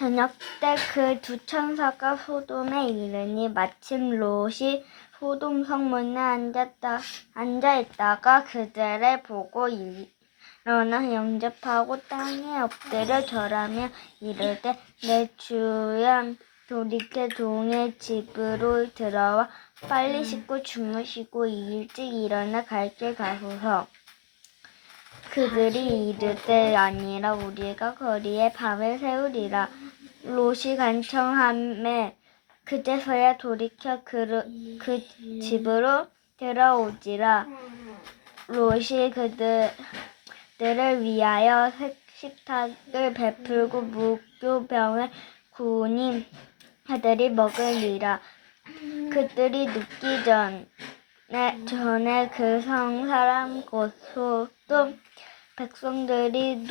저녁 때 그 두 천사가 소돔에 이르니 마침 롯이 소돔 성문에 앉아있다가 그들을 보고 일어나 영접하고 땅에 엎드려 절하며 이르되 내 주여 돌이켜 동의 집으로 들어와 빨리 씻고 주무시고 일찍 일어나 갈 길 가소서. 그들이 이르되 아니라 우리가 거리에 밤을 새우리라. 롯이 간청하매 그제서야 돌이켜 그 집으로 들어오지라. 롯이 그들을 위하여 식탁을 베풀고 무교병을 구우니 그들이 먹으리라. 그들이 눕기 전에 그 성 사람 곧 소돔 백성들이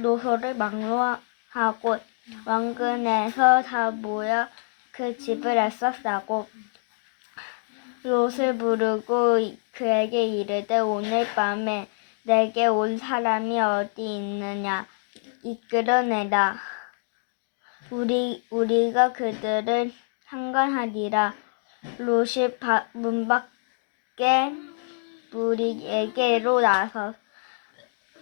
노소를 막로하고 왕근에서 다 모여 그 집을 애워싸고 롯을 부르고 그에게 이르되 오늘 밤에 내게 올 사람이 어디 있느냐 이끌어내라. 우리가 그들을 상관하리라. 롯이 문 밖에 무리에게로 나서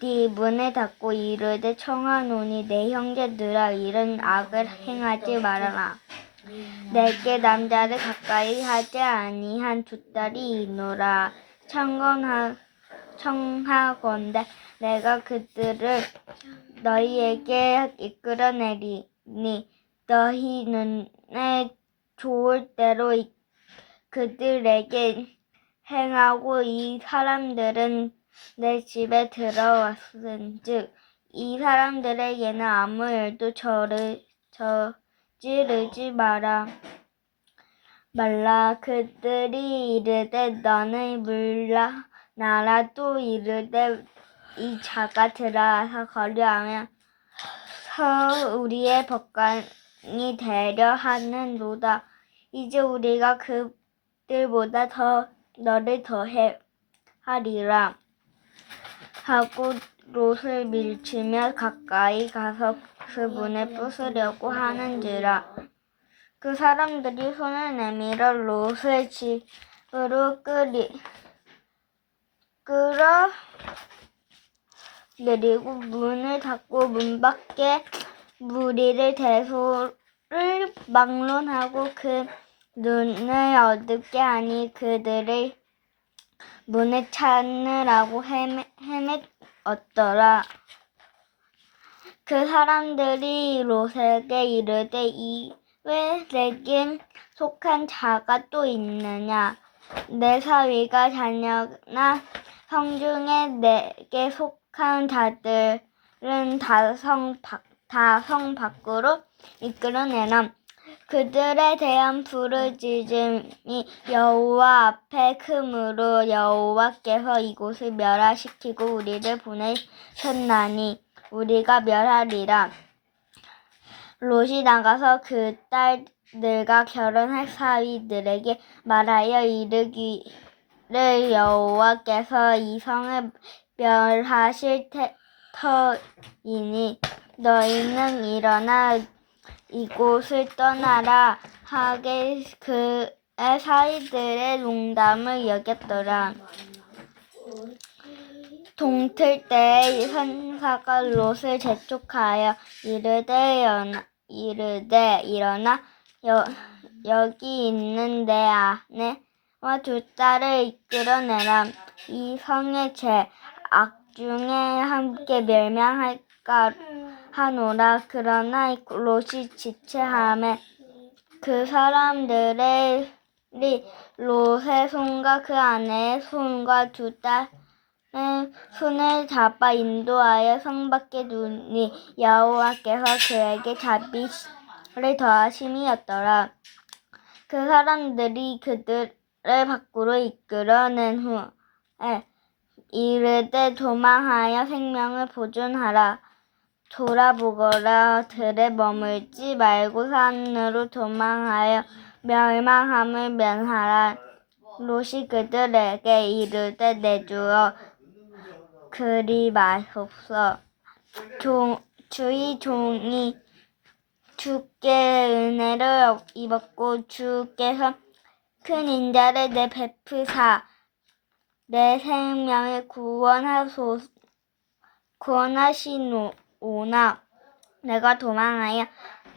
문을 닫고 이르되 청하노니 내 형제들아 이런 악을 행하지 말아라. 내게 남자를 가까이 하지 아니한 두 딸이 있노라. 청하건대 내가 그들을 너희에게 이끌어내리니 너희 눈에 좋을 대로 그들에게 행하고 이 사람들은 내 집에 들어왔은즉 이 사람들에게는 아무 일도 저지르지 말라. 그들이 이르되 너는 물러나라. 또 이르되 이 자가 들어와서 거류하며 우리의 법관이 되려 하는도다. 이제 우리가 그들보다 너를 더해 하리라 하고 롯을 밀치며 가까이 가서 그 문을 부수려고 하는지라. 그 사람들이 손을 내밀어 롯을 집으로 끌어내리고 문을 닫고 문 밖에 무리를 대소를 막론하고 그 눈을 어둡게 하니 그들의 문을 찾느라고 헤맸더라. 그 사람들이 롯에게 이르되 이외 내게 속한 자가 또 있느냐? 내 사위가 자녀나 성중에 내게 속한 자들은 다 성 밖으로 이끌어내라. 그들에 대한 부르짖음이 여호와 앞에 크므로 여호와께서 이곳을 멸하시키고 우리를 보내셨나니 우리가 멸하리라. 롯이 나가서 그 딸들과 결혼할 사위들에게 말하여 이르기를 여호와께서 이 성을 멸하실 터이니 너희는 일어나 이곳을 떠나라 하게 그의 사위들의 농담을 여겼더라. 동틀 때에 천사가 롯을 재촉하여 이르되 일어나 여기 있는 내 아내와 두 딸을 이끌어내라. 이 성의 죄악 중에 함께 멸망할까 하노라. 그러나 롯이 지체하매 그 사람들이 롯의 손과 그 아내의 손과 두 딸의 손을 잡아 인도하여 성 밖에 두니 여호와께서 그에게 자비를 더하심이었더라. 그 사람들이 그들을 밖으로 이끌어낸 후에 이르되 도망하여 생명을 보존하라. 돌아보거라. 들에 머물지 말고 산으로 도망하여 멸망함을 면하라. 롯이 그들에게 이르되 내 주여 그리 마소서. 주의 종이 주께 은혜를 입었고 주께서 큰 인자를 내 베푸사 내 생명을 구원하시노나 내가 도망하여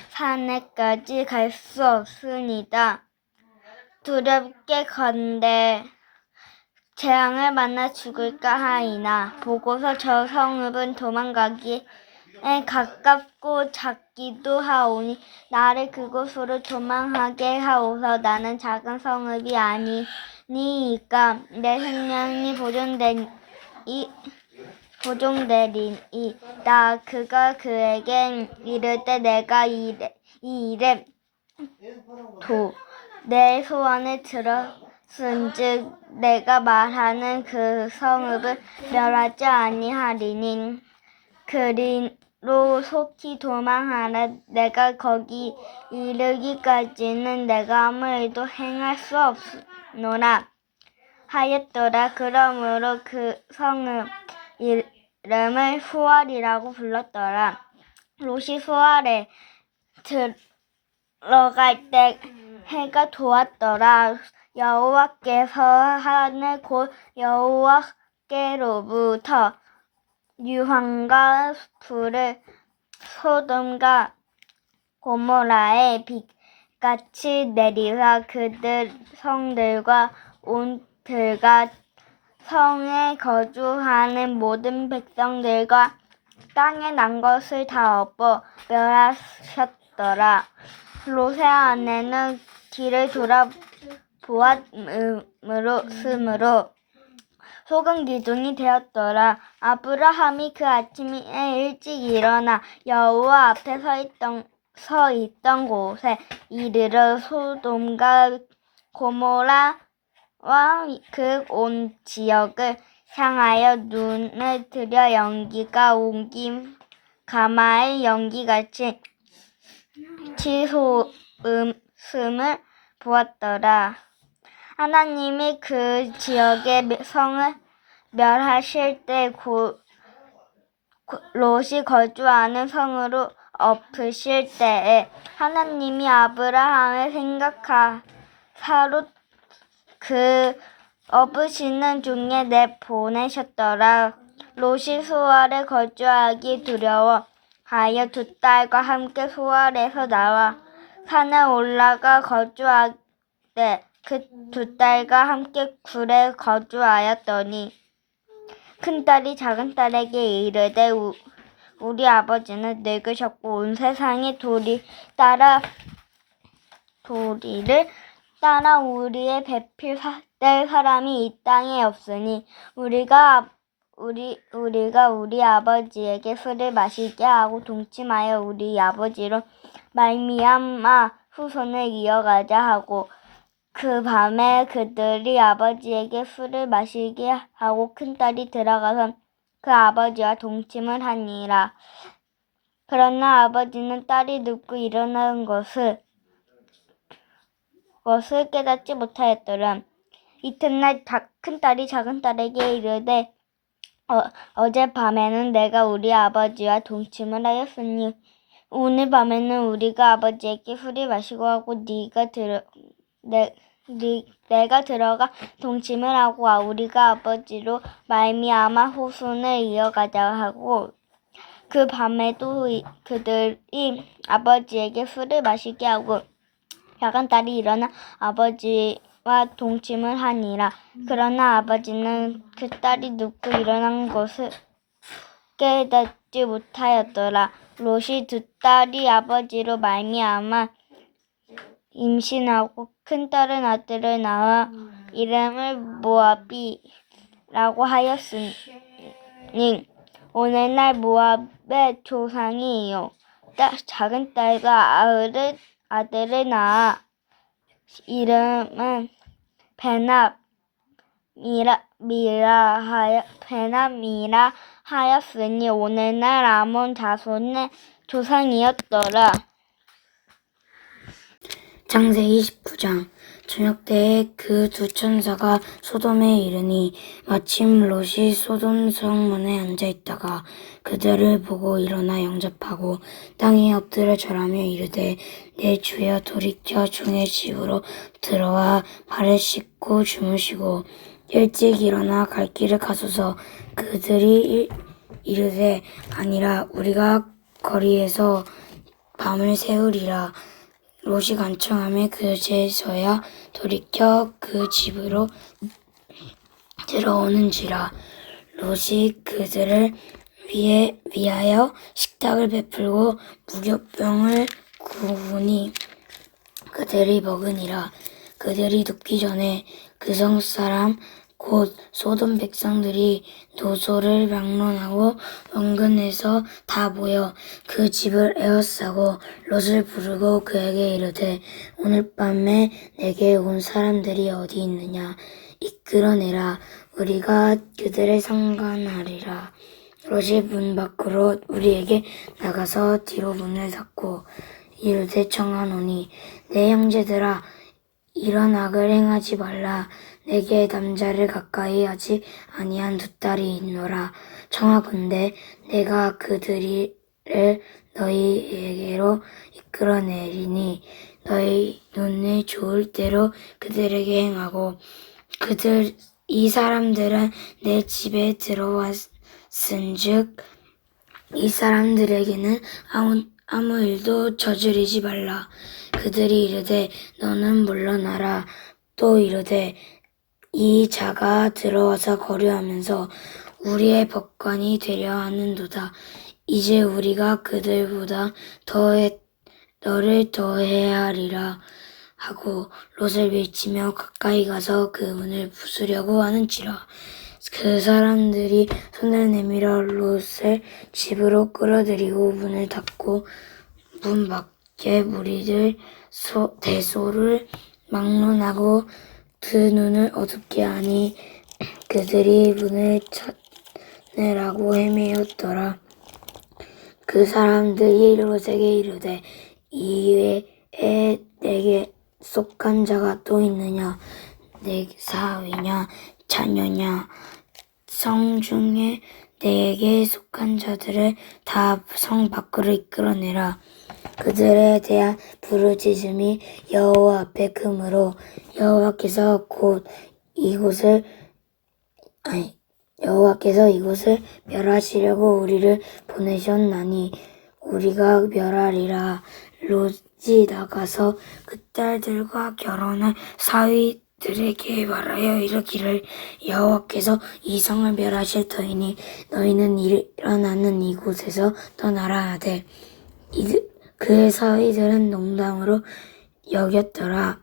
산에까지 갈 수 없으니이다. 두렵게 건대 재앙을 만나 죽을까 하이나 보고서 저 성읍은 도망가기에 가깝고 작기도 하오니 나를 그곳으로 도망하게 하오서. 나는 작은 성읍이 아니니이까 내 생명이 보존되리이다. 그가 그에게 이를 때 내가 이 일에 내 소원을 들었은즉 내가 말하는 그 성읍을 멸하지 아니하리니 그리로 속히 도망하라. 내가 거기 이르기까지는 내가 아무 일도 행할 수 없노라 하였더라. 그러므로 그 성읍 이름을 수알이라고 불렀더라. 롯이 수알에 들어갈 때 해가 돋았더라. 여호와께서 하늘 곧 여호와께로부터 유황과 불을 소돔과 고모라에 빛같이 내리사 그들 성들과 온 들과 성에 거주하는 모든 백성들과 땅에 난 것을 다 엎어 멸하셨더라. 롯의 아내는 길을 돌아보았으므로 속은 기둥이 되었더라. 아브라함이 그 아침에 일찍 일어나 여호와 앞에 서 있던 곳에 이르러 소돔과 고모라와 그 온 지역을 향하여 눈을 들여 연기가 옮긴 가마의 연기같이 치솟음을 보았더라. 하나님이 그 지역의 성을 멸하실 때 롯이 거주하는 성으로 엎으실 때에 하나님이 아브라함을 생각하사 롯 그 엎으시는 중에 내보내셨더라. 롯이 수알에 거주하기 두려워하여 두 딸과 함께 수알에서 나와 산에 올라가 거주하되 그 두 딸과 함께 굴에 거주하였더니 큰딸이 작은딸에게 이르되 우리 아버지는 늙으셨고 온 세상에 도리를 따라 우리의 배필 될 사람이 이 땅에 없으니 우리가 우리 아버지에게 술을 마시게 하고 동침하여 우리 아버지로 말미암아 후손을 이어가자 하고 그 밤에 그들이 아버지에게 술을 마시게 하고 큰딸이 들어가서 그 아버지와 동침을 하니라. 그러나 아버지는 딸이 눕고 일어나는 것을 깨닫지 못하였더라. 이튿날 큰딸이 작은딸에게 이르되 어젯밤에는 내가 우리 아버지와 동침을 하였으니 오늘 밤에는 우리가 아버지에게 술을 마시고 하고 내가 들어가 동침을 하고 우리가 아버지로 말미암아 후손을 이어가자 하고 그 밤에도 그들이 아버지에게 술을 마시게 하고 작은딸이 일어나 아버지와 동침을 하니라. 그러나 아버지는 그 딸이 눕고 일어난 것을 깨닫지 못하였더라. 롯이 두 딸이 아버지로 말미암아 임신하고 큰딸은 아들을 낳아 이름을 모압이라고 하였으니 오늘날 모압의 조상이요. 작은딸과 아들을 낳아 이름은 베납이라 하였으니 오늘날 아몬 자손의 조상이었더라. 창세기 19장. 저녁 때에 그 두 천사가 소돔에 이르니 마침 롯이 소돔 성문에 앉아 있다가 그들을 보고 일어나 영접하고 땅에 엎드려 절하며 이르되 내 주여 돌이켜 종의 집으로 들어와 발을 씻고 주무시고 일찍 일어나 갈 길을 가소서. 그들이 이르되 아니라 우리가 거리에서 밤을 새우리라. 롯이 간청하며 그제서야 돌이켜 그 집으로 들어오는지라. 롯이 그들을 위하여 식탁을 베풀고 무교병을 구우니 그들이 먹으니라. 그들이 눕기 전에 그 성 사람 곧 소돔 백성들이 노소를 막론하고 원근에서 다 모여 그 집을 에워싸고 롯을 부르고 그에게 이르되 오늘 밤에 내게 온 사람들이 어디 있느냐 이끌어내라. 우리가 그들을 상관하리라. 롯이 문 밖으로 우리에게 나가서 뒤로 문을 닫고 이르되 청하노니 내 형제들아 이런 악을 행하지 말라. 내게 남자를 가까이 하지 아니한 두 딸이 있노라. 청하건대 내가 그들을 너희에게로 이끌어내리니 너희 눈에 좋을 대로 그들에게 행하고 이 사람들은 내 집에 들어왔은즉 이 사람들에게는 아무 일도 저지르지 말라. 그들이 이르되 너는 물러나라. 또 이르되 이 자가 들어와서 거류하면서 우리의 법관이 되려 하는도다. 이제 우리가 그들보다 너를 더해하리라 하고 롯을 밀치며 가까이 가서 그 문을 부수려고 하는지라. 그 사람들이 손을 내밀어 롯을 집으로 끌어들이고 문을 닫고 문 밖에 무리들 대소를 막론하고 그 눈을 어둡게 하니 그들이 문을 찾느라고 헤매었더라. 그 사람들이 롯에게 이르되 이외에 내게 속한 자가 또 있느냐 내 사위냐 자녀냐 성 중에 내게 속한 자들을 다 성 밖으로 이끌어내라. 그들에 대한 부르짖음이 여호와 앞에 크므로 여호와께서 이곳을 멸하시려고 우리를 보내셨나니 우리가 멸하리라. 롯이 나가서 그 딸들과 결혼할 사위들에게 말하여 이르기를 여호와께서 이 성을 멸하실 터이니 너희는 일어나는 이곳에서 떠나라 하되 그의 사위들은 농담으로 여겼더라.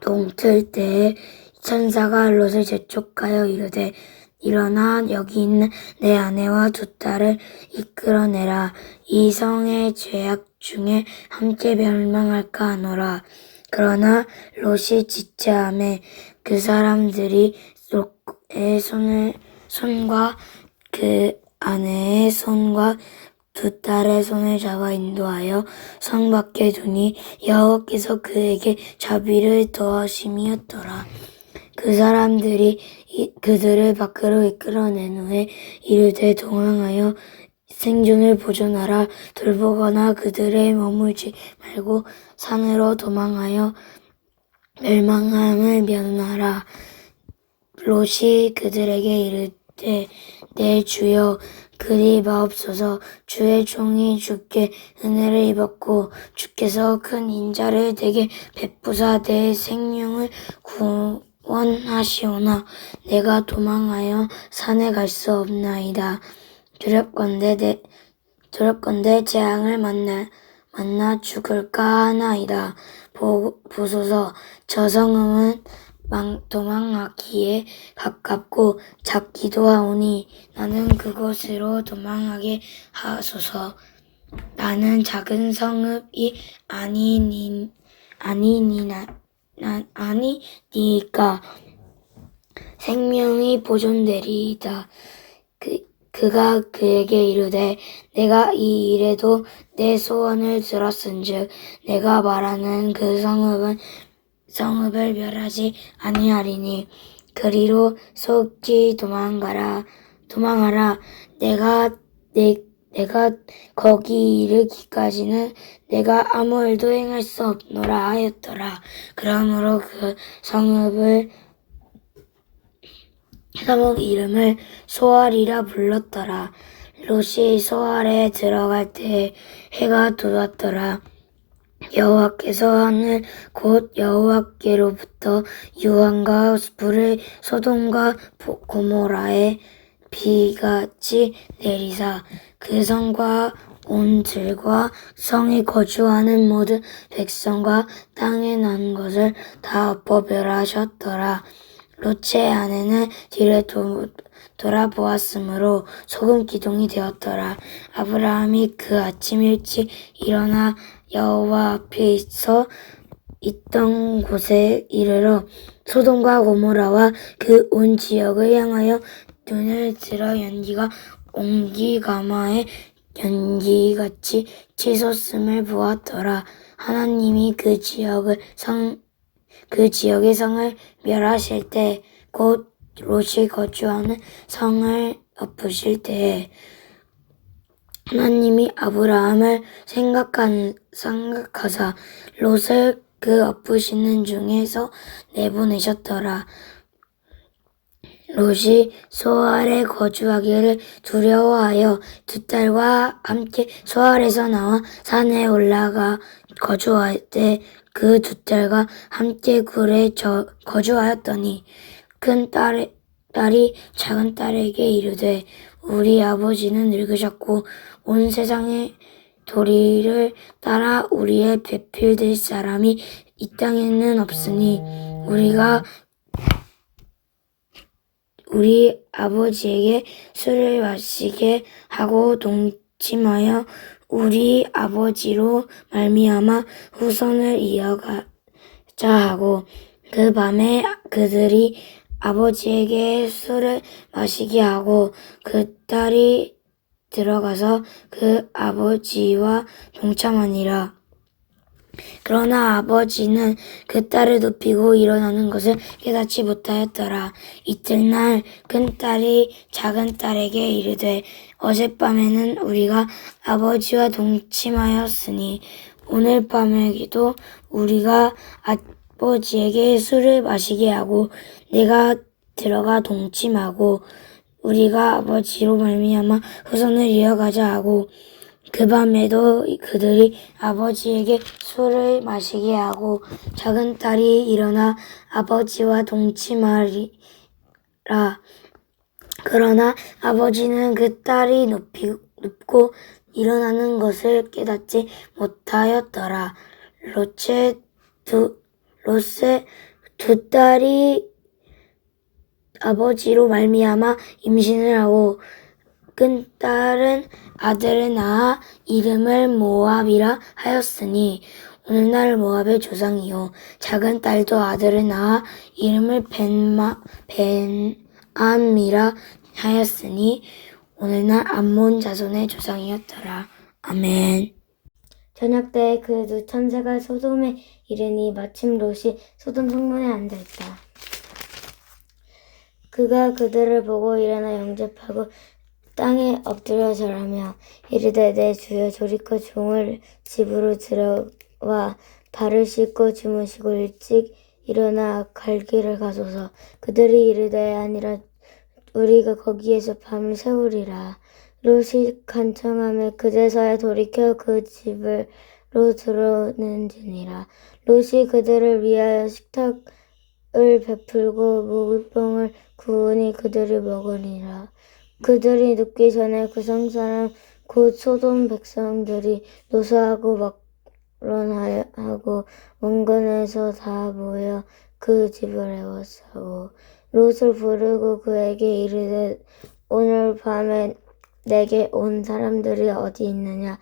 동틀 때에 천사가 롯을 재촉하여 이르되 일어나 여기 있는 내 아내와 두 딸을 이끌어내라. 이 성의 죄악 중에 함께 멸망할까 하노라. 그러나 롯이 지체하매 그 사람들이 롯의 손과 그 아내의 손과 두 딸의 손을 잡아 인도하여 성 밖에 두니 여호와께서 그에게 자비를 더하심이었더라. 그 사람들이 그들을 밖으로 이끌어낸 후에 이르되 도망하여 생존을 보존하라. 돌보거나 그들에 머물지 말고 산으로 도망하여 멸망함을 면하라. 롯이 그들에게 이르되 내 주여 그리 마옵소서. 주의 종이 주께 은혜를 입었고 주께서 큰 인자를 내게 베푸사 내 생명을 구원하시오나 내가 도망하여 산에 갈 수 없나이다. 두렵건대 재앙을 만나 죽을까 하나이다. 보소서 저 성읍은 도망하기에 가깝고 작기도 하오니 나는 그곳으로 도망하게 하소서. 나는 작은 성읍이 아니니까 생명이 보존되리이다. 그가 그에게 이르되 내가 이 일에도 내 소원을 들었은즉 내가 말하는 그 성읍은 성읍을 멸하지 아니하리니 그리로 속히 도망하라. 내가 거기 이르기까지는 내가 아무 일도 행할 수 없노라 하였더라. 그러므로 그 성읍 이름을 소알이라 불렀더라. 롯이 소알에 들어갈 때 해가 돋았더라. 여호와께서는 곧 여호와께로부터 유황과 불을 소돔과 고모라에 비같이 내리사 그 성과 온 들과 성에 거주하는 모든 백성과 땅에 난 것을 다 엎어 멸하셨더라. 롯의 아내는 뒤를 돌아보았으므로 소금 기둥이 되었더라. 아브라함이 그 아침 일찍 일어나 여호와 앞에 서 있던 곳에 이르러 소돔과 고모라와 그 온 지역을 향하여 눈을 들어 연기가 옹기가마에 연기같이 치솟음을 보았더라. 하나님이 그 지역의 성을 멸하실 때 곧 롯이 거주하는 성을 엎으실 때에 하나님이 아브라함을 생각하사 롯을 그 엎으시는 중에서 내보내셨더라. 롯이 소알에 거주하기를 두려워하여 두 딸과 함께 소알에서 나와 산에 올라가 거주할 때 그 두 딸과 함께 굴에 거주하였더니 큰 딸이 작은 딸에게 이르되 우리 아버지는 늙으셨고 온 세상의 도리를 따라 우리의 배필될 사람이 이 땅에는 없으니 우리 아버지에게 술을 마시게 하고 동침하여 우리 아버지로 말미암아 후손을 이어가자 하고 그 밤에 그들이 아버지에게 술을 마시게 하고 그 딸이 들어가서 그 아버지와 동참하니라. 그러나 아버지는 그 딸을 눕히고 일어나는 것을 깨닫지 못하였더라. 이튿날 큰 딸이 작은 딸에게 이르되 어젯밤에는 우리가 아버지와 동침하였으니 오늘 밤에도 우리가 아버지에게 술을 마시게 하고 내가 들어가 동침하고 우리가 아버지로 말미암아 후손을 이어가자 하고 그 밤에도 그들이 아버지에게 술을 마시게 하고 작은 딸이 일어나 아버지와 동침하리라. 그러나 아버지는 그 딸이 눕고 일어나는 것을 깨닫지 못하였더라. 롯의 두 딸이 아버지로 말미암아 임신을 하고 큰 딸은 아들을 낳아 이름을 모압이라 하였으니 오늘날 모압의 조상이요 작은 딸도 아들을 낳아 이름을 벤암이라 하였으니 오늘날 암몬 자손의 조상이었더라. 아멘. 저녁 때에 그 두 천사가 소돔에 이르니 마침 롯이 소돔 성문에 앉아있다. 그가 그들을 보고 일어나 영접하고 땅에 엎드려 절하며 이르되 내 주여 조리껏 종을 집으로 들어와 발을 씻고 주무시고 일찍 일어나 갈 길을 가소서. 그들이 이르되 아니라 우리가 거기에서 밤을 새우리라. 롯이 간청하며 그제서야 돌이켜 그 집으로 들어오는지니라. 롯이 그들을 위하여 식탁을 베풀고 묵을병을 구우니 그들이 먹으리라. 그들이 눕기 전에 그 성사람 곧 소돔 백성들이 노소하고 막론하고 원근에서 다 모여 그 집을 에워싸고 롯을 부르고 그에게 이르되 오늘 밤에 내게 온 사람들이 어디 있느냐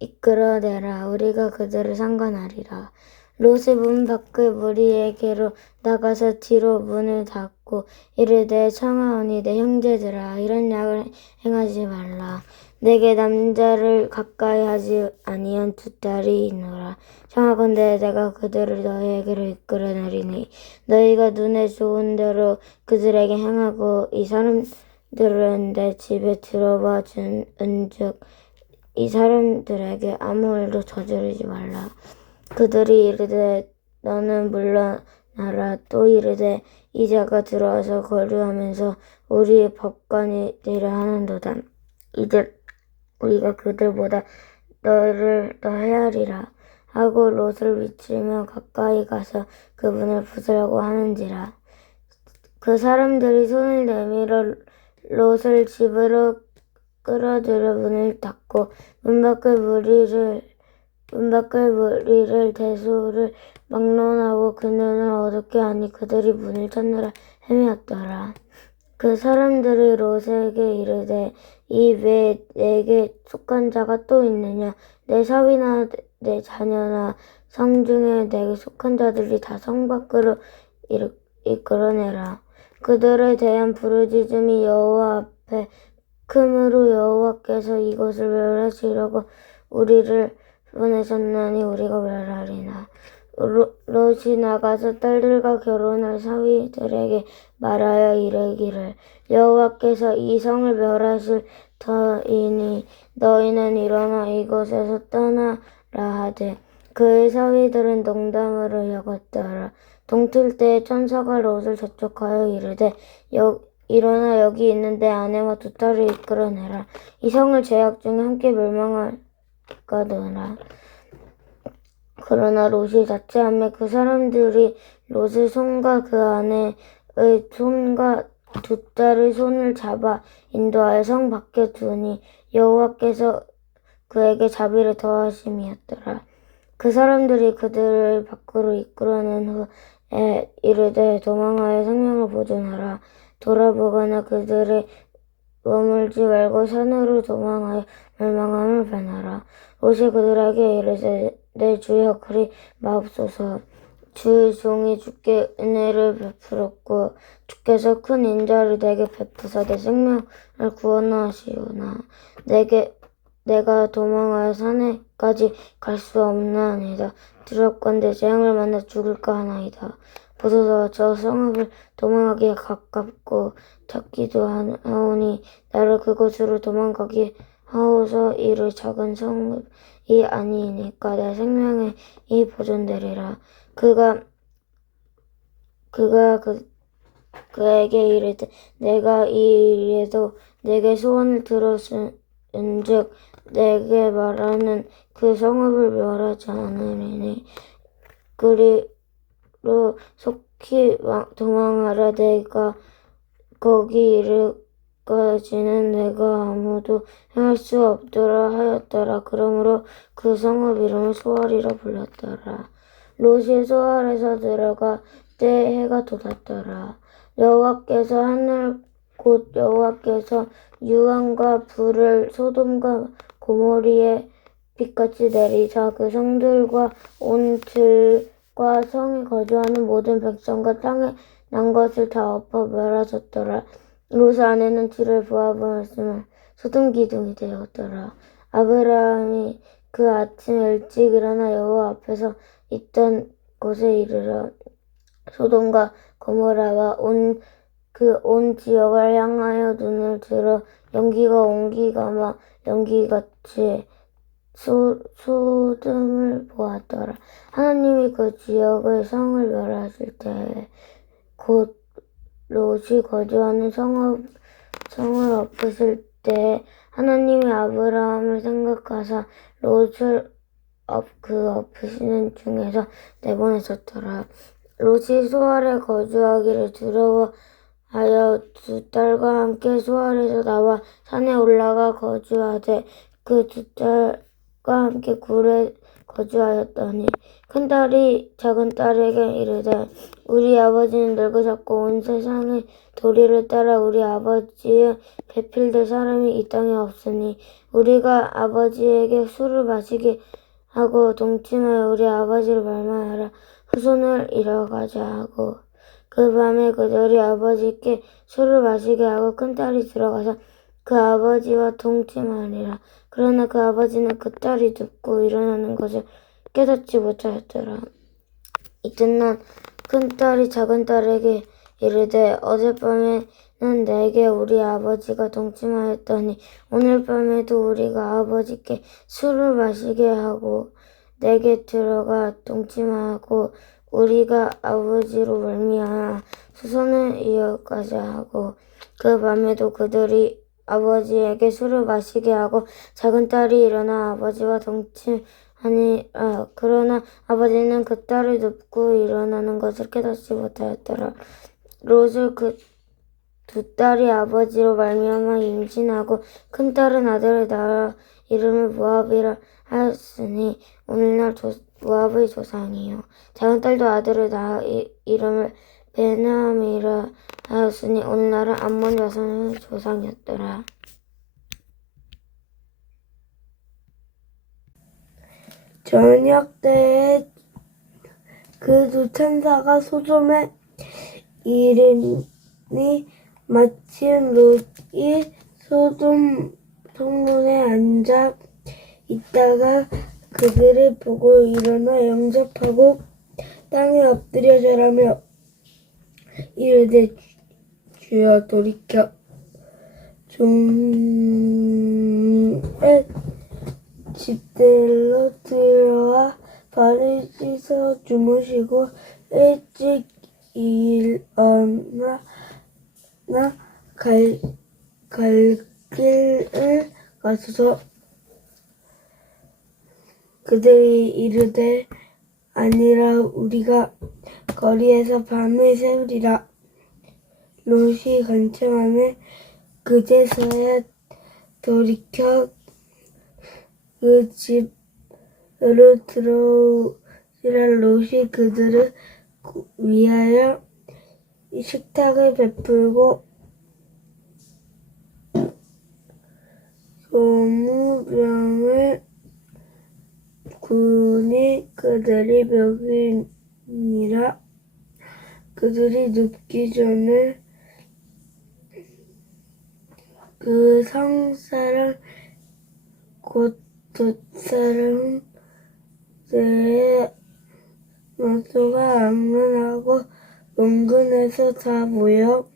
이끌어내라. 우리가 그들을 상관하리라. 롯이 문 밖의 무리에게로 나가서 뒤로 문을 닫고 묻고 이르되 청하오니 내 형제들아 이런 약을 행하지 말라. 내게 남자를 가까이 하지 아니한 두 딸이 있노라. 청하건대 내가 그들을 너희에게로 이끌어내리니 너희가 눈에 좋은 대로 그들에게 행하고 이 사람들은 내 집에 들어와 은즉 이 사람들에게 아무 일도 저지르지 말라. 그들이 이르되 너는 물러나라. 또 이르되 이 자가 들어와서 거류하면서 우리 법관이 되려 하는도다. 이제 우리가 그들보다 너를 더 헤아리라 하고 롯을 비추며 가까이 가서 그분을 부수려고 하는지라. 그 사람들이 손을 내밀어 롯을 집으로 끌어들여 문을 닫고 문 밖의 무리를 대수를 막론하고 그 눈을 어둡게 하니 그들이 문을 찾느라 헤매었더라. 그 사람들이 롯에게 이르되 이 외에 내게 속한 자가 또 있느냐? 내 사위나 내 자녀나 성 중에 내게 속한 자들이 다 성 밖으로 이끌어내라. 그들에 대한 부르짖음이 여호와 앞에 크므로 여호와께서 이것을 멸하시려고 우리를 보내셨나니 우리가 멸하리나. 롯이 나가서 딸들과 결혼할 사위들에게 말하여 이르기를 여호와께서 이 성을 멸하실 터이니 너희는 일어나 이곳에서 떠나라 하되 그의 사위들은 농담으로 여겼더라. 동틀 때에 천사가 롯을 접촉하여 이르되 일어나 여기 있는 내 아내와 두 딸을 이끌어내라. 이 성을 제약 중에 함께 멸망할까더라. 그러나 롯이 자체하며 그 사람들이 롯의 손과 그 아내의 손과 두 딸의 손을 잡아 인도하여 성 밖에 두니 여호와께서 그에게 자비를 더하심이었더라. 그 사람들이 그들을 밖으로 이끌어낸 후에 이르되 도망하여 생명을 보존하라. 돌아보거나 그들의 머물지 말고 산으로 도망하여 멸망함을 배나라. 롯이 그들에게 이르되 내 주여 그리 마옵소서. 주의 종이 주께 은혜를 베풀었고 주께서 큰 인자를 내게 베푸사 내 생명을 구원하시오나. 내가 도망하여 산에까지 갈 수 없나이다. 두렵건대 재앙을 만나 죽을까 하나이다. 보소서 저 성읍을 도망하기에 가깝고 찾기도 하오니 나를 그곳으로 도망가게 하오서. 이를 작은 성읍이 아니니까 내 생명이 보존되리라. 그에게 이르되 내가 이 일에도 내게 소원을 들었은즉 내게 말하는 그 성읍을 멸하지 않으리니 그리로 속히 도망하라. 내가 거기 이르까지는 내가 아무도 행할 수 없더라 하였더라. 그러므로 그 성읍 이름을 소알이라 불렀더라. 롯이 소알에서 들어가 때 해가 돋았더라. 여호와께서 하늘 곧 여호와께서 유황과 불을 소돔과 고모리에 빛같이 내리사 그 성들과 온 들과 성에 거주하는 모든 백성과 땅에 난 것을 다 엎어 멸하셨더라. 롯의 아내는 뒤를 보았으면 소돔 기둥이 되었더라. 아브라함이 그 아침 일찍 일어나 여호와 앞에서 있던 곳에 이르러 소돔과 고모라와 온 지역을 향하여 눈을 들어 연기가 옹기가 연기같이 소돔을 보았더라. 하나님이 그 지역의 성을 멸하실 때에 곧 롯이 거주하는 성을 엎으실 때에 하나님이 아브라함을 생각하사 롯을 그 엎으시는 중에서 내보내셨더라. 롯이 소알에 거주하기를 두려워하여 두 딸과 함께 소알에서 나와 산에 올라가 거주하되 그 두 딸과 함께 굴에 거주하였더니 큰딸이 작은딸에게 이르되 우리 아버지는 늙으셨고 온 세상의 도리를 따라 우리 아버지의 배필될 사람이 이 땅에 없으니 우리가 아버지에게 술을 마시게 하고 동침하여 우리 아버지를 멸망하라. 후손을 이뤄가자 하고 그 밤에 그들이 아버지께 술을 마시게 하고 큰딸이 들어가서 그 아버지와 동침하니라. 그러나 그 아버지는 그 딸이 눕고 일어나는 것을 깨닫지 못하였더라. 이튿날 큰딸이 작은딸에게 이르되 어젯밤에는 내게 우리 아버지가 동침하였더니 오늘 밤에도 우리가 아버지께 술을 마시게 하고 내게 들어가 동침하고 우리가 아버지로 말미암아 수선을 이어가자 하고 그 밤에도 그들이 아버지에게 술을 마시게 하고 작은딸이 일어나 아버지와 동침하니라. 그러나 아버지는 그 딸을 눕고 일어나는 것을 깨닫지 못하였더라. 롯을 그 두 딸이 아버지로 말미암아 임신하고 큰딸은 아들을 낳아 이름을 모압이라 하였으니 오늘날 모압의 조상이요. 작은딸도 아들을 낳아 이름을 베나함이라 하였으니 오늘날은 암몬 자손의 조상이었더라. 저녁 때에 그 두 천사가 소돔에 이르니 마침 롯이 소돔 성문에 앉아 있다가 그들을 보고 일어나 영접하고 땅에 엎드려 절하며 이르되 주여 돌이켜 종의 집들로 들어와 발을 씻어 주무시고 일찍 일어나 갈 길을 가소서. 그들이 이르되 아니라 우리가 거리에서 밤을 새우리라. 롯이 간청하매 그제서야 돌이켜 그 집으로 들어오시라. 롯이 그들을 위하여 식탁을 베풀고 소무병을 구우니 그들이 먹으니라. 그들이 눕기 전에 그 성사람 곧 돛사람들의 원수가 암문하고 원근에서 다 모여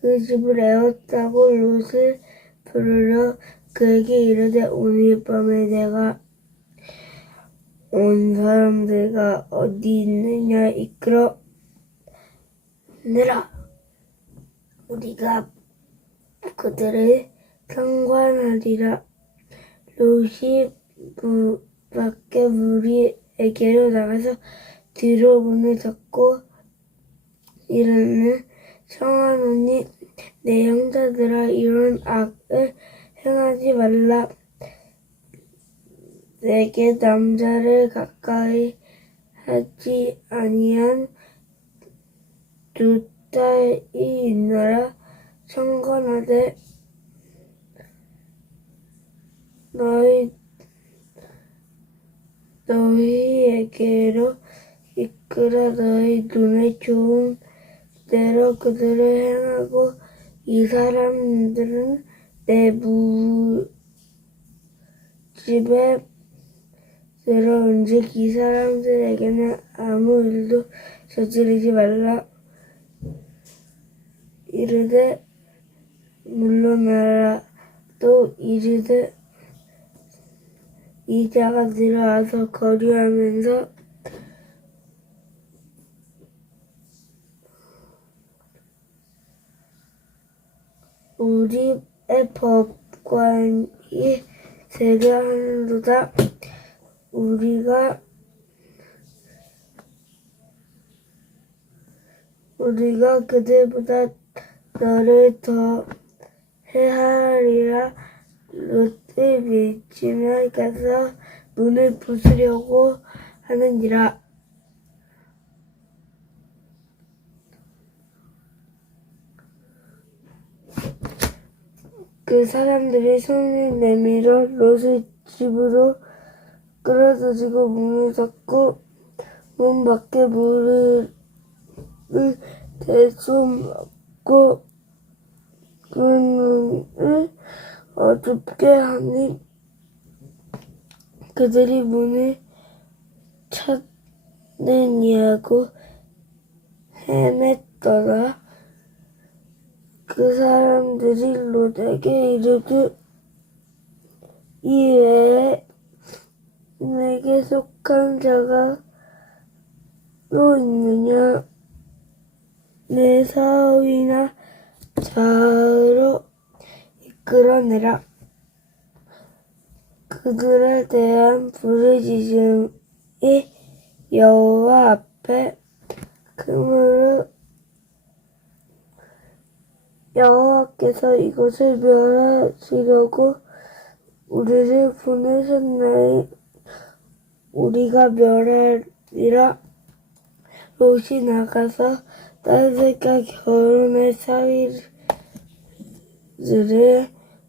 그 집을 에웠다고 롯을 부르러 그에게 이르되 오늘 밤에 내가 온 사람들과 어디 있느냐 이끌어 내라. 우리가 그들을 상관하리라. 롯이 밖에 무리에게로 나가서 뒤로 문을 닫고 이르는 청하노니 내 형제들아 이런 악을 행하지 말라. 내게 남자를 가까이 하지 아니한 두 딸이 있노라. 청건하되 너희에게로 이끌어 너희 눈에 좋은 대로 그들을 행하고 이 사람들은 내 집에 들어온즉 이 사람들에게는 아무 일도 저지르지 말라. 이르되 물러나라. 또 이르되 이 자가 들어와서 거류하면서 우리의 법관이 되려 하는도다. 우리가 그들보다 너를 더 해하리라. 롯을 밀치며 가서 문을 부수려고 하느니라. 그 사람들이 손을 내밀어 롯을 집으로 끌어들이고 문을 닫고 문 밖에 무릎을 될 수 없고 그 눈을 어둡게 하니 그들이 문을 찾느냐고 헤맸더라. 그 사람들이 롯에게 이르되 이 외에 내게 속한 자가 또 있느냐? 내 사위나 좌우로 이끌어내라. 그들에 대한 부르짖음이 여호와 앞에 크므로 여호와께서 이곳을 멸하시려고 우리를 보내셨나니 우리가 멸하리라. 롯이 나가서 딸들과 결혼할 사위들의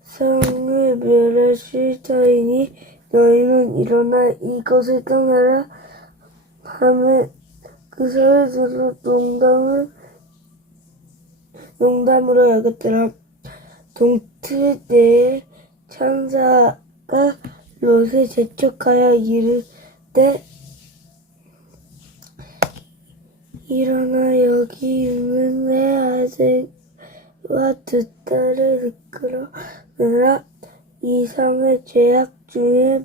성을 멸하실 터이니 너희는 일어나 이곳을 떠나라 하매 그 사위들은 농담으로 여겼더라. 동틀 때에 천사가 롯을 재촉하여 이르되 일어나 여기 있는 내 아들과 두 딸을 이끌어내라. 이 성의 죄악 중에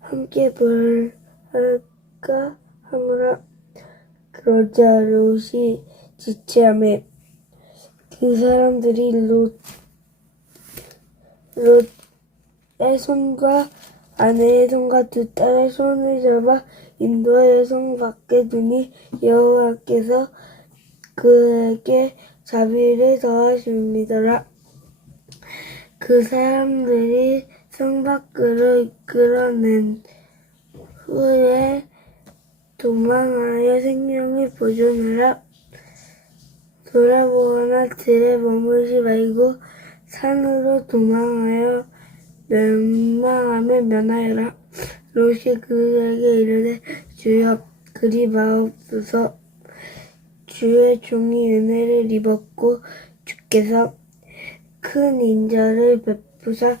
함께 벌할까 하노라. 그러자 롯이 지체하매 그 사람들이 롯의 손과 아내의 손과 두 딸의 손을 잡아 인도하여 성 밖에 두니 여호와께서 그에게 자비를 더하심이더라. 그 사람들이 성 밖으로 이끌어낸 후에 도망하여 생명을 보존하라. 돌아보거나 들에 머물지 말고 산으로 도망하여 멸망함을 면하여라. 롯이 그에게 이르되 주여 그리 마옵소서. 주의 종이 은혜를 입었고 주께서 큰 인자를 베푸사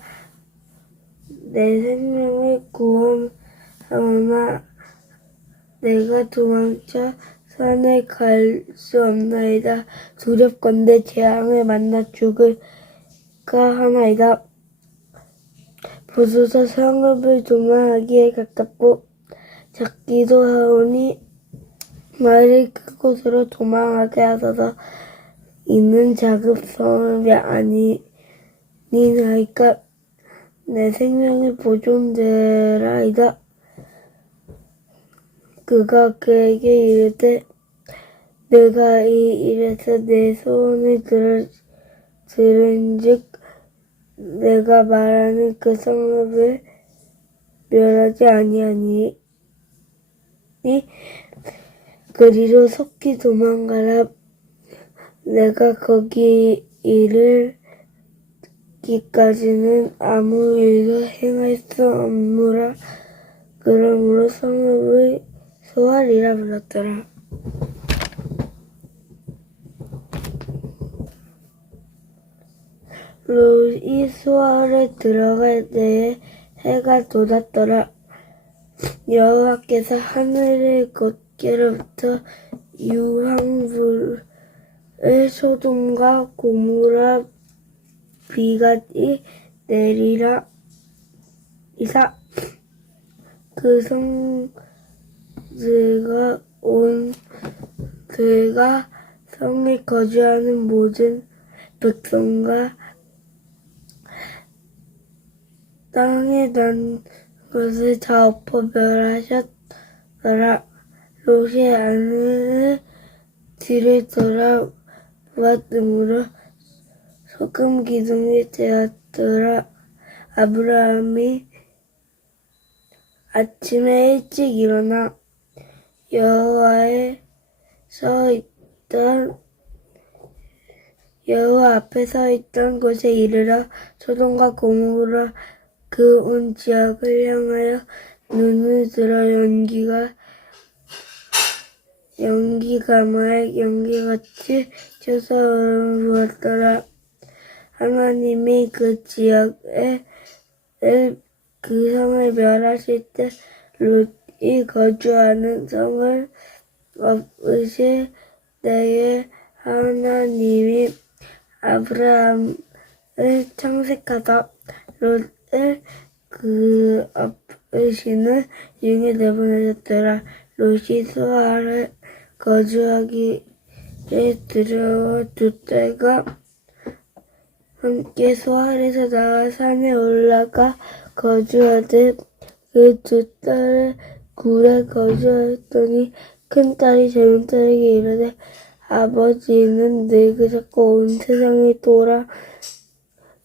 내 생명을 구원하오나 내가 도망쳐 산에 갈 수 없나이다. 두렵건대 재앙을 만나 죽을까 하나이다. 보소서 성읍을 도망하기에 가깝고 작기도 하오니 말을 그곳으로 도망하게 하소서. 이는 작은 성읍이 아니니이까 내 생명이 보존되라이다. 그가 그에게 이르되 내가 이 일에서 내 소원을 들은즉 내가 말하는 그 성읍을 멸하지 아니하니 그리로 속히 도망가라. 내가 거기 이르기까지는 아무 일도 행할 수 없노라. 그러므로 성읍을 소알이라 불렀더라. 롯이 소알에 들어갈 때에 해가 돋았더라. 여호와께서 하늘의 곳께로부터 유황불을 소돔과 고모라 비같이 내리라. 이사 그 성들과 그가 성에 거주하는 모든 백성과 땅에 난 것을 다 엎어 멸하셨더라. 롯이 아내의 뒤를 돌아보았으므로 소금 기둥이 되었더라. 아브라함이 아침에 일찍 일어나 여호와 앞에 서 있던 곳에 이르러 소돔과 고모라 그 온 지역을 향하여 눈을 들어 연기가마에 연기같이 쪄서 얼음을 부었더라. 하나님이 그 지역에 그 성을 멸하실 때 롯이 거주하는 성을 엎으실 때에 하나님이 아브라함을 청색하사 롯을 그 엎으시는 중에 내보내셨더라. 롯이 수아를 거주하기에 두려워 두 딸과 함께 수알에서 나와 산에 올라가 거주하되 그 두 딸을 굴에 거주하였더니 큰 딸이 작은 딸에게 이르되 아버지는 늙으셨고 온 세상이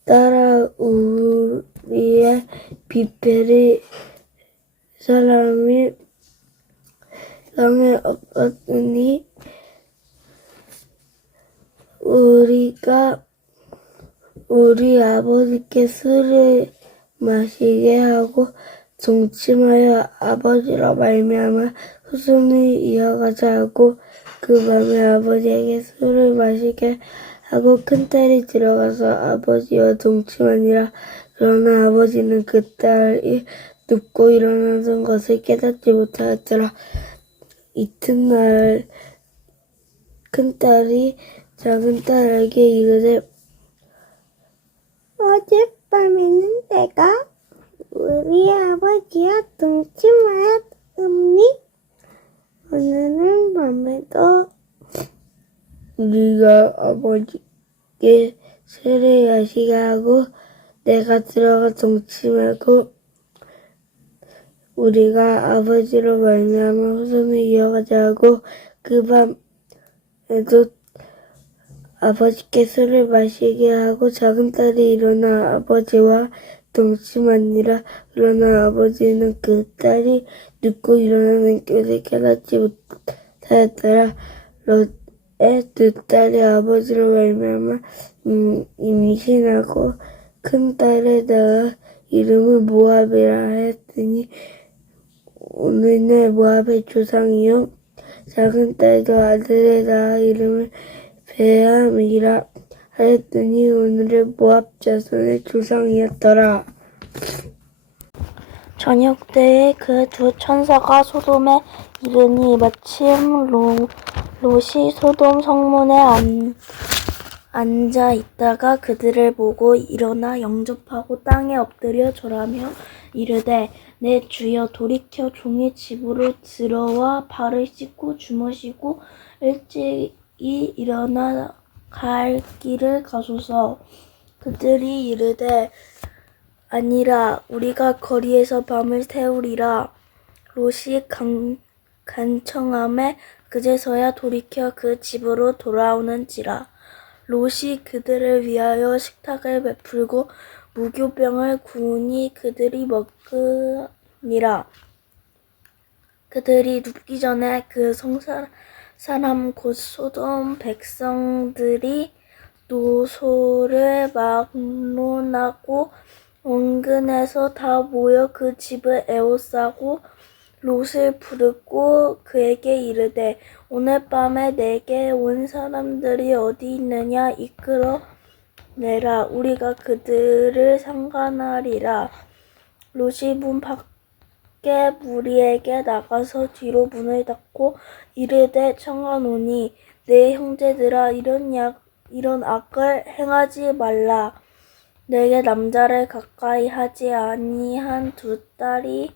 따라 우리의 빚베리 사람이 땅에 엎었으니 우리가 우리 아버지께 술을 마시게 하고 동침하여 아버지로 말미암아 후손을 이어가자 하고 그 밤에 아버지에게 술을 마시게 하고 큰딸이 들어가서 아버지와 동침하니라. 그러나 아버지는 그 딸이 눕고 일어나던 것을 깨닫지 못하였더라. 이튿날 큰딸이 작은 딸에게 이르되 어젯밤에는 내가 우리 아버지와 동침하였으니 오늘은 밤에도 우리가 아버지께 술을 마시게 하고 내가 들어가 동침하고 우리가 아버지로 말미암아 후손을 이어가자 하고 그 밤에도 아버지께 술을 마시게 하고 작은 딸이 일어나 아버지와 동침하니라. 그러나 아버지는 그 딸이 눕고 일어나는 것을 깨닫지 못하였더라. 롯의 두 딸이 아버지로 말미암아 임신하고 큰 딸을 낳아 이름을 모압이라 하였더니 오늘날 모압의 조상이요 작은 딸도 아들을 낳아 이름을 베암이라 하였더니 오늘의 모압 자손의 조상이었더라. 저녁 때에 그 두 천사가 소돔에 이르니 마침 롯이 소돔 성문에 앉아 있다가 그들을 보고 일어나 영접하고 땅에 엎드려 절하며 이르되 내 주여 돌이켜 종의 집으로 들어와 발을 씻고 주무시고 일찍이 일어나 갈 길을 가소서. 그들이 이르되 아니라 우리가 거리에서 밤을 새우리라. 롯이 간청함에 그제서야 돌이켜 그 집으로 돌아오는지라. 롯이 그들을 위하여 식탁을 베풀고 무교병을 구우니 그들이 먹으니라. 그들이 눕기 전에 그 사람 곧 소돔 백성들이 노소를 막론하고 원근에서 다 모여 그 집을 에워싸고 롯을 부르고 그에게 이르되 오늘 밤에 내게 온 사람들이 어디 있느냐 이끌어 내라. 우리가 그들을 상관하리라. 롯이 문 밖에 무리에게 나가서 뒤로 문을 닫고 이르되 청하노니 내 형제들아 이런 악을 행하지 말라. 내게 남자를 가까이 하지 아니한 두 딸이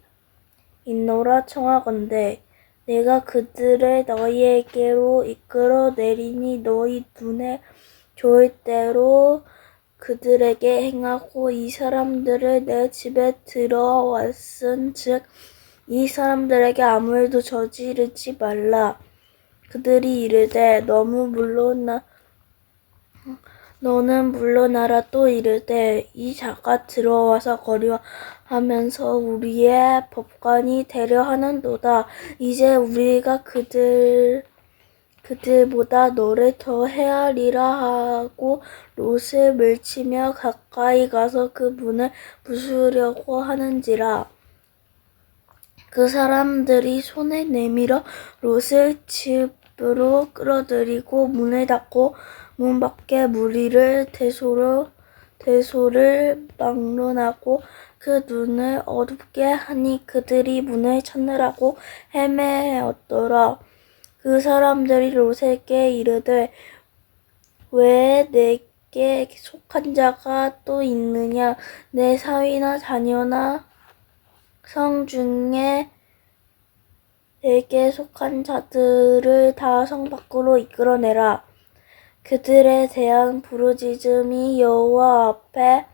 있노라. 청하건대 내가 그들을 너희에게로 이끌어 내리니 너희 눈에 좋을 대로 그들에게 행하고 이 사람들을 내 집에 들어왔은즉 이 사람들에게 아무 일도 저지르지 말라. 그들이 이르되 너는 물러나라. 또 이르되 이 자가 들어와서 거류하면서 우리의 법관이 되려 하는도다. 이제 우리가 그들보다 너를 더 헤아리라 하고 롯을 밀치며 가까이 가서 그 문을 부수려고 하는지라. 그 사람들이 손에 내밀어 롯을 집으로 끌어들이고 문을 닫고 문 밖에 무리를 대소를 막론하고 그 눈을 어둡게 하니 그들이 문을 찾느라고 헤매었더라. 그 사람들이 롯에게 이르되 왜 내게 속한 자가 또 있느냐? 내 사위나 자녀나 성 중에 내게 속한 자들을 다 성 밖으로 이끌어내라. 그들에 대한 부르짖음이 여호와 앞에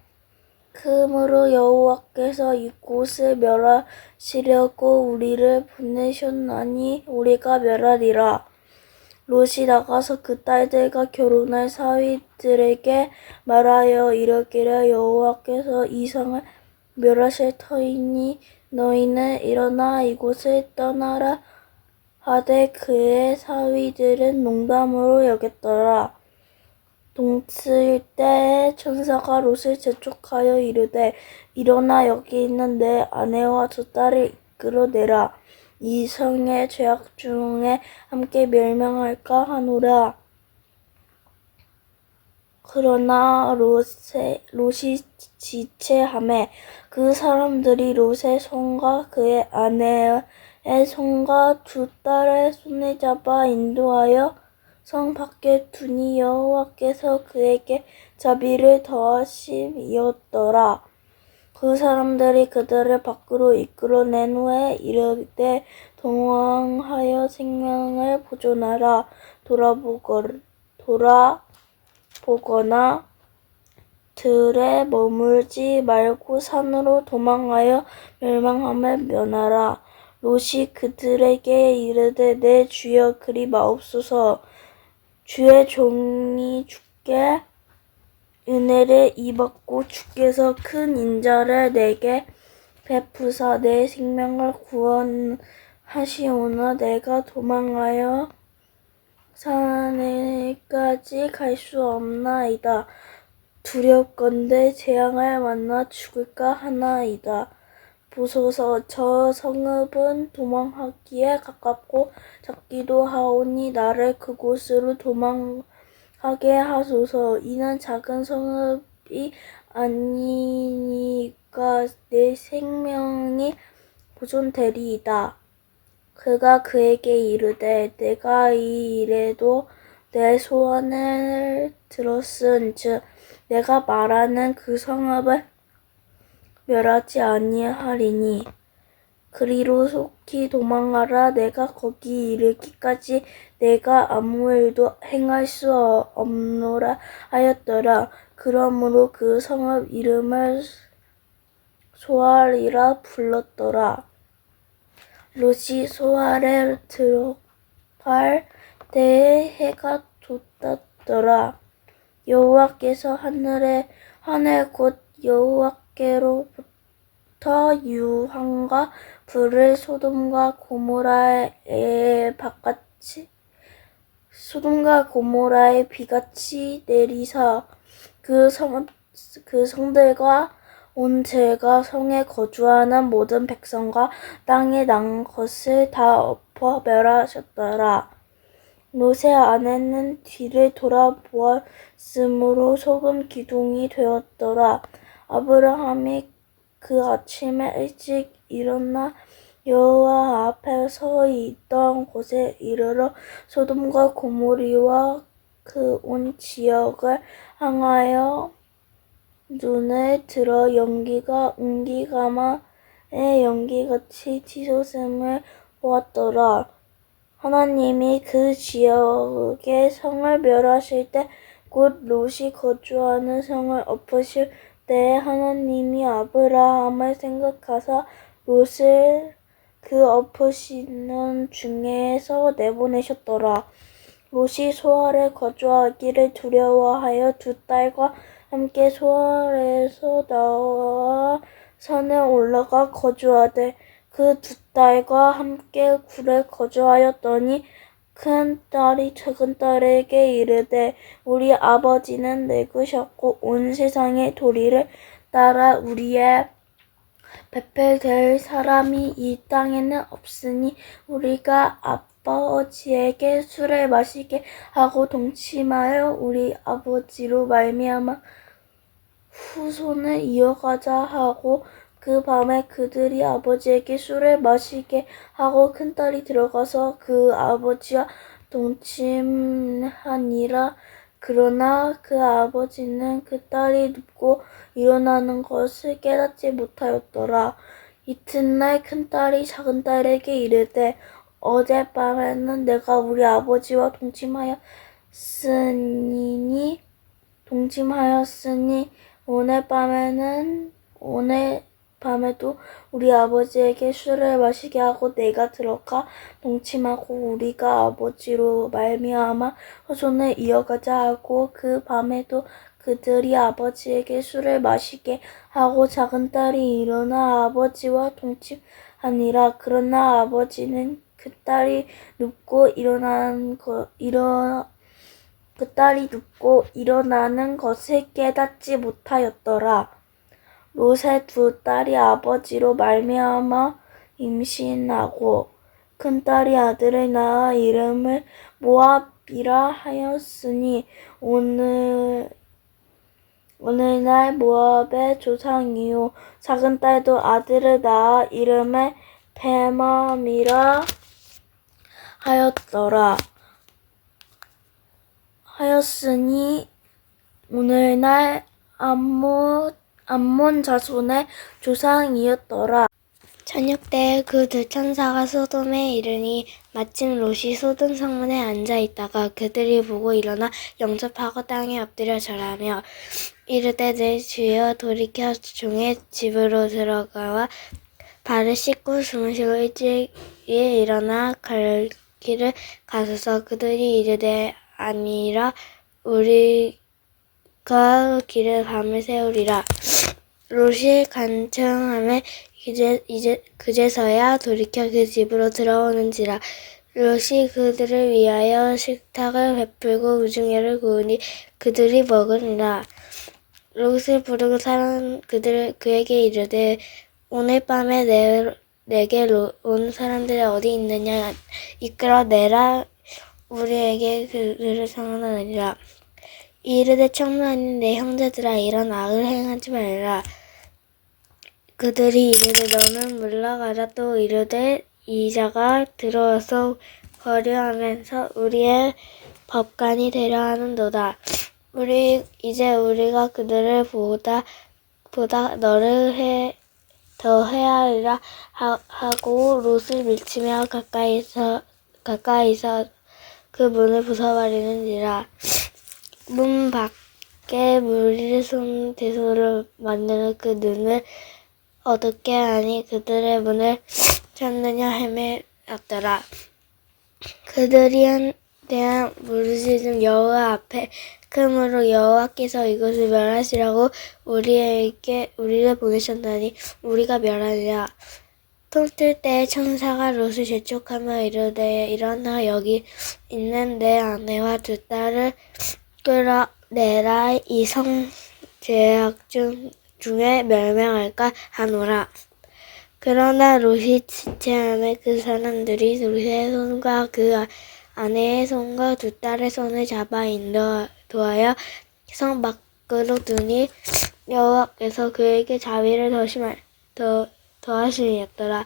크므로 여호와께서 이곳을 멸하시려고 우리를 보내셨나니 우리가 멸하리라. 롯이 나가서 그 딸들과 결혼할 사위들에게 말하여 이르기를 여호와께서 이 성을 멸하실 터이니 너희는 일어나 이곳을 떠나라 하되 그의 사위들은 농담으로 여겼더라. 동칠 때에 천사가 롯을 재촉하여 이르되 일어나 여기 있는 내 아내와 두 딸을 이끌어내라. 이 성의 죄악 중에 함께 멸망할까 하노라. 그러나 롯이 지체하매 그 사람들이 롯의 손과 그의 아내의 손과 두 딸의 손을 잡아 인도하여 성 밖에 두니 여호와께서 그에게 자비를 더하심이었더라. 그 사람들이 그들을 밖으로 이끌어낸 후에 이르되 도망하여 생명을 보존하라. 돌아보거나 들에 머물지 말고 산으로 도망하여 멸망함을 면하라. 롯이 그들에게 이르되 내 주여 그리 마옵소서. 주의 종이 주께 은혜를 입었고 주께서 큰 인자를 내게 베푸사 내 생명을 구원하시오나 내가 도망하여 산에까지 갈 수 없나이다. 두렵건대 재앙을 만나 죽을까 하나이다. 보소서 저 성읍은 도망하기에 가깝고 작기도 하오니 나를 그곳으로 도망하게 하소서. 이는 작은 성읍이 아니니까 내 생명이 보존되리이다. 그가 그에게 이르되 내가 이 일에도 내 소원을 들었은즉 내가 말하는 그 성읍을 멸하지 아니하리니 그리로 속히 도망하라. 내가 거기 이르기까지 내가 아무 일도 행할 수 없노라 하였더라. 그러므로 그 성읍 이름을 소알이라 불렀더라. 롯이 소알에 들어갈 때에 해가 돋았더라. 여호와께서 하늘 곧 여호와께로부터 유황과 불을 소돔과 고모라에 비같이 내리사 그 성들과 온 들과 성에 거주하는 모든 백성과 땅에 난 것을 다 엎어 멸하셨더라. 롯의 아내는 뒤를 돌아보았으므로 소금 기둥이 되었더라. 아브라함이 그 아침에 일찍 일어나 여호와 앞에 서 있던 곳에 이르러 소돔과 고모리와 그 온 지역을 향하여 눈을 들어 연기가 웅기가마의 연기같이 치솟음을 보았더라. 하나님이 그 지역의 성을 멸하실 때 곧 롯이 거주하는 성을 엎으실 때에 하나님이 아브라함을 생각하사 롯을 그 엎으시는 중에서 내보내셨더라. 롯이 소알에 거주하기를 두려워하여 두 딸과 함께 소알에서 나와 산에 올라가 거주하되 그 두 딸과 함께 굴에 거주하였더니 큰 딸이 작은 딸에게 이르되 우리 아버지는 늙으셨고 온 세상의 도리를 따라 우리의 베풀 사람이 이 땅에는 없으니 우리가 아버지에게 술을 마시게 하고 동침하여 우리 아버지로 말미암아 후손을 이어가자 하고 그 밤에 그들이 아버지에게 술을 마시게 하고 큰딸이 들어가서 그 아버지와 동침하니라. 그러나 그 아버지는 그 딸이 눕고 일어나는 것을 깨닫지 못하였더라. 이튿날 큰딸이 작은딸에게 이르되 어젯밤에는 내가 우리 아버지와 동침하였으니 오늘 밤에도 우리 아버지에게 술을 마시게 하고 내가 들어가 동침하고 우리가 아버지로 말미암아 후손을 이어가자 하고 그 밤에도 그들이 아버지에게 술을 마시게 하고 작은딸이 일어나 아버지와 동침하니라. 그러나 아버지는 그 딸이 눕고 일어나는 것을 깨닫지 못하였더라. 롯의 두 딸이 아버지로 말미암아 임신하고 큰딸이 아들을 낳아 이름을 모압이라 하였으니 오늘날 모압의 조상이요 작은딸도 아들을 낳아 이름을 베맘이라 하였으니 오늘날 암몬 자손의 조상이었더라. 저녁 때에 그 두 천사가 소돔에 이르니 마침 롯이 소돔 성문에 앉아 있다가 그들이 보고 일어나 영접하고 땅에 엎드려 절하며 이르되 내 주여 돌이켜 종의 집으로 들어가와 발을 씻고 주무시고 일찍 일어나 갈 길을 가소서. 그들이 이르되 아니라 우리가 길을 밤을 새우리라. 롯이 간청하매 그제서야 돌이켜 그 집으로 들어오는지라. 롯이 그들을 위하여 식탁을 베풀고 우중에를 구우니 그들이 먹으니라. 롯을 부르고 그에게 이르되 오늘 밤에 내게 온 사람들이 어디 있느냐 이끌어 내라. 우리에게 그들을 상언하니라. 이르되 청년인 내 형제들아 이런 악을 행하지 말라. 그들이 이르되 너는 물러가라. 또 이르되 이자가 들어와서 거류하면서 우리의 법관이 되려 하는도다. 이제 우리가 그들을 보다 너를 더 헤아리라 하고 롯을 밀치며 가까이서 그 문을 부숴버리는지라. 문 밖에 무리를 쏜 대소를 만드는 그 눈을 어둡게 하니 그들의 문을 찾느냐 헤매었더라. 그들이 대한 부르짖음 여호와 앞에 크므로 여호와께서 이것을 멸하시라고 우리를 보내셨나니 우리가 멸하리라. 똥뜰 때에 천사가 롯을 재촉하며 이르되 일어나 여기 있는 내 아내와 두 딸을 끌어내라. 이 성 죄악 중에 멸망할까 하노라. 그러나 롯이 지체하매 그 사람들이 롯의 손과 그 아내의 손과 두 딸의 손을 잡아 인도하여 성 밖으로 두니 여호와께서 그에게 자비를 더하시니였더라.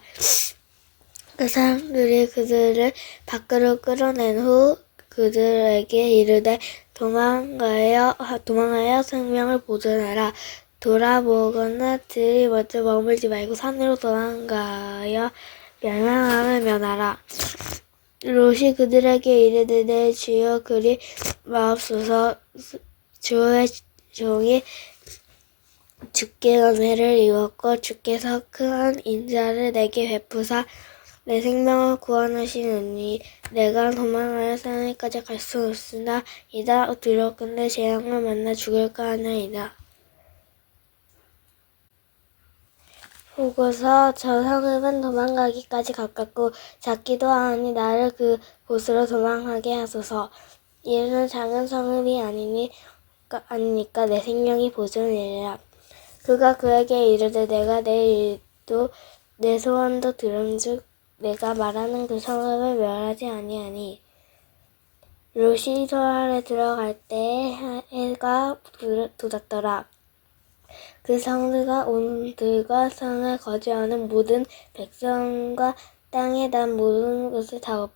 그 사람들이 그들을 밖으로 끌어낸 후 그들에게 이르되 도망하여 생명을 보존하라. 돌아보거나 들이 먼저 머물지 말고 산으로 도망가여 멸망함을 면하라. 롯이 그들에게 이르되 내 주여 그리 마옵소서. 주의 종이 주께 은혜를 입었고 주께서 큰 인자를 내게 베푸사 내 생명을 구원하시느니 내가 도망하여 산에까지 갈 수 없으나이다. 두렵건대 재앙을 만나 죽을까 하나이다. 보고서 저 성읍은 도망가기까지 가깝고 작기도 하니 나를 그 곳으로 도망하게 하소서. 이는 작은 성읍이 아니니까 내 생명이 보존이라. 그가 그에게 이르되 내가 내일 또 내 소원도 들은즉 내가 말하는 그 성읍을 멸하지 아니하니. 롯이 소알에 들어갈 때 해가 돋았더라. 그 성들과 온들과 성에 거주하는 모든 백성과 땅에 난 모든 것을 다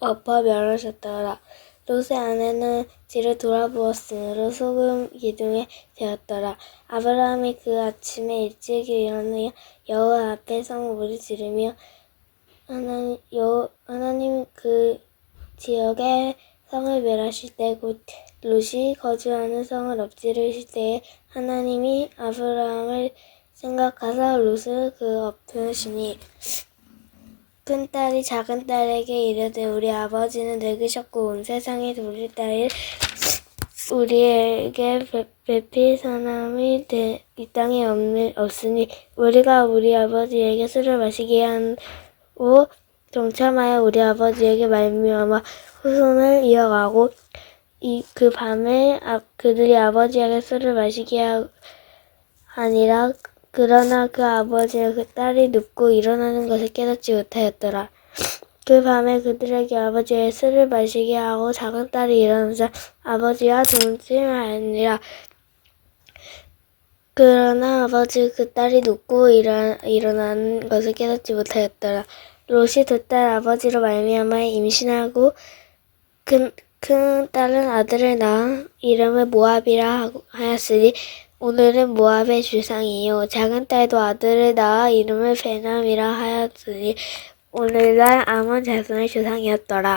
엎어 멸하셨더라. 롯의 아내는 뒤를 돌아보았으므로 소금 기둥에 되었더라. 아브라함이 그 아침에 일찍 일어나 여호와 앞에 성물을 지르며 하나님 그 지역에 성을 멸하실 때 곧 롯이 거주하는 성을 엎지르실 때에 하나님이 아브라함을 생각하사 롯을 그 엎으시니 큰딸이 작은딸에게 이르되 우리 아버지는 늙으셨고 온 세상에 우리 딸을 우리에게 베필 사람이 이 땅에 없으니 우리가 우리 아버지에게 술을 마시게 하고 동참하여 우리 아버지에게 말미암아 후손을 이어가고 그 밤에 그들이 아버지에게 술을 마시게 하니라. 그러나 그 아버지는 그 딸이 눕고 일어나는 것을 깨닫지 못하였더라. 그 밤에 그들에게 아버지의 술을 마시게 하고 작은 딸이 일어나자 아버지와 동침하니라. 그러나 아버지 그 딸이 눕고 일어나는 것을 깨닫지 못하였더라. 롯이 두 딸 아버지로 말미암아 임신하고 큰 딸은 아들을 낳아 이름을 모압이라 하였으니 오늘은 모압의 주상이요. 작은 딸도 아들을 낳아 이름을 베남이라 하였으니 오늘날 아몬 자손의 주상이었더라.